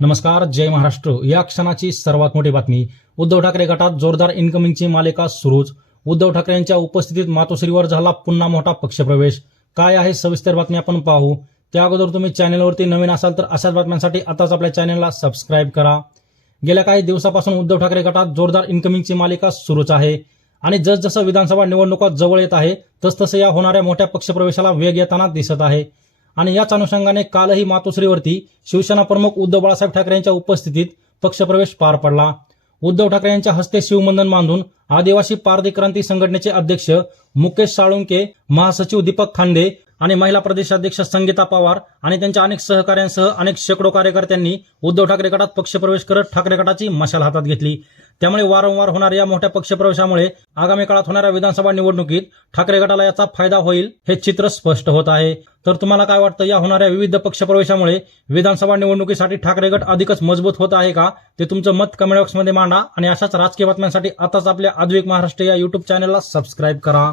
नमस्कार जय महाराष्ट्र. या क्षणाची सर्वात मोठी बातमी. उद्धव ठाकरे गटात जोरदार इन्कमिंगची मालिका सुरूच. उद्धव ठाकरे यांच्या उपस्थितीत मातोश्रीवर झाला पुन्हा मोठा पक्षप्रवेश. काय आहे सविस्तर बातमी आपण पाहू. त्या अगोदर तुम्ही चॅनलवरती नवीन असाल तर अशाच बातम्यांसाठी आताच आपल्या चॅनलला सबस्क्राईब करा. गेल्या काही दिवसापासून उद्धव ठाकरे गटात जोरदार इन्कमिंगची मालिका सुरूच आहे. आणि जसजसं विधानसभा निवडणुका जवळ येत आहे तसतसं या होणाऱ्या मोठ्या पक्षप्रवेशाला वेग येताना दिसत आहे. आणि याच अनुषंगाने कालही मातोश्रीवरती शिवसेना प्रमुख उद्धव बाळासाहेब ठाकरे यांच्या उपस्थितीत पक्षप्रवेश पार पडला. उद्धव ठाकरे यांच्या हस्ते शिवबंधन बांधून आदिवासी पारधी क्रांती संघटनेचे अध्यक्ष मुकेश साळुंके महासचिव दीपक खांदे आणि महिला प्रदेशाध्यक्ष संगीता पवार आणि त्यांच्या अनेक सहकाऱ्यांसह अनेक शेकडो कार्यकर्त्यांनी उद्धव ठाकरे गटात पक्षप्रवेश करत ठाकरे गटाची मशाल हातात घेतली. त्यामुळे वारंवार होणाऱ्या या मोठ्या पक्षप्रवेशामुळे आगामी काळात होणाऱ्या विधानसभा निवडणुकीत ठाकरे गटाला याचा फायदा होईल हे चित्र स्पष्ट होत आहे. तर तुम्हाला काय वाटतं या होणाऱ्या विविध पक्षप्रवेशामुळे विधानसभा निवडणुकीसाठी ठाकरे गट अधिकच मजबूत होत आहे का? ते तुमचं मत कमेंट बॉक्समध्ये मांडा आणि अशाच राजकीय बातम्यांसाठी आताच आपल्या आधुनिक महाराष्ट्र या युट्यूब चॅनलला सबस्क्राईब करा.